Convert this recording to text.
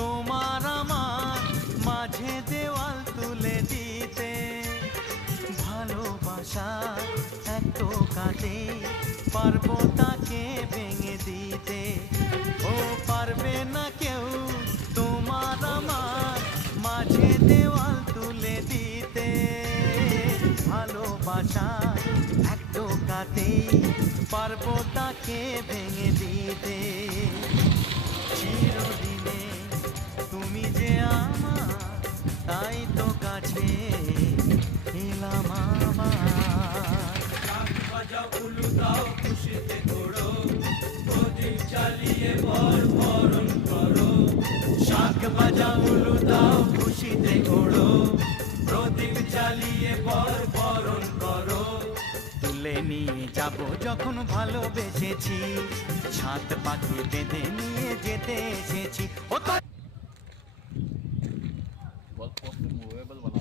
তোমার আমার মাঝে দেওয়াল তুলে দিতে, ভালোবাসা এক টোকাতে পারবো তাকে ভেঙে দিতে। ও পারবে না কেউ তোমার আমার মাঝে দেওয়াল তুলে দিতে, ভালোবাসা এক টোকাতেই পারবো তাকে ভেঙে দিতে। চিরদিনে তুমি যে আমার, তাই তো কাছে এলাম আমার। শাক ভাজা উলু দাও খুশিতে ঘোড়ো, প্রদীপ জ্বালিয়ে বর বরণ করো। শাক ভাজা উলু দাও খুশিতে ঘোড়ো, প্রদীপ জ্বালিয়ে বর বরণ করো। তুলে নিয়ে যাব যখন ভালোবেসেছি, ছাদ পাখি বেঁধে নিয়ে যেতে এসেছি। ও তো बहुत पोस्ट मूवेबल बना